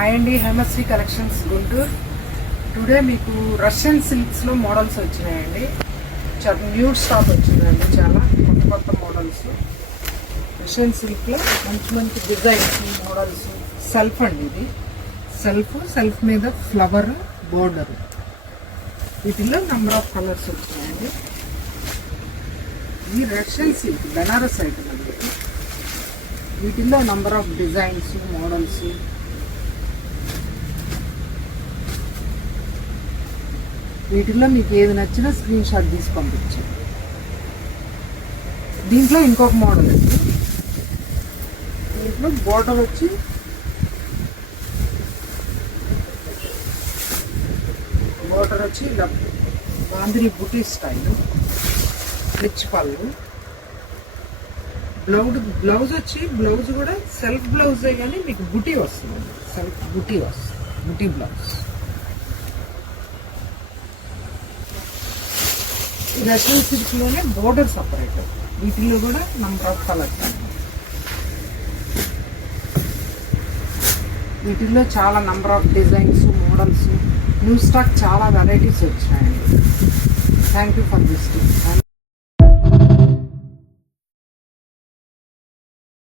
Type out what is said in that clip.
హాయ్ అండి, హేమశ్రీ కలెక్షన్స్ గుంటూరు. టుడే మీకు రష్యన్ సిల్క్స్లో మోడల్స్ వచ్చినాయండి. చాలా న్యూ స్టాక్ వచ్చిందండి, చాలా కొత్త కొత్త మోడల్స్. రష్యన్ సిల్క్లో మంచి మంచి డిజైన్స్ మోడల్స్. సెల్ఫ్ అండి, ఇది సెల్ఫ్ మీద ఫ్లవర్ బోర్డర్. వీటిల్లో నెంబర్ ఆఫ్ కలర్స్ వచ్చినాయండి. ఇది రష్యన్ సిల్క్ బెనారస్ ఐటమ్ అండి. వీటిల్లో నంబర్ ఆఫ్ డిజైన్స్ మోడల్స్. వీటిల్లో మీకు ఏది నచ్చినా స్క్రీన్ షాట్ తీసి పంపించండి. దీంట్లో ఇంకొక మోడల్ అండి. దీంట్లో బోర్డర్ వచ్చి ఇలా బాందిని బుటీ స్టైల్, రిచ్ పళ్ళు. బ్లౌజ్ కూడా సెల్ఫ్ బ్లౌజే కానీ మీకు బుటీ వస్తుంది. బుటీ బ్లౌజ్. రష్యన్ సిల్క్లోనే బోర్డర్ సపరేట్. వీటిల్లో కూడా నంబర్ ఆఫ్ కలర్స్. వీటిల్లో చాలా number of designs models. New stock చాలా వెరైటీస్ వచ్చాయండి. Thank you for visiting.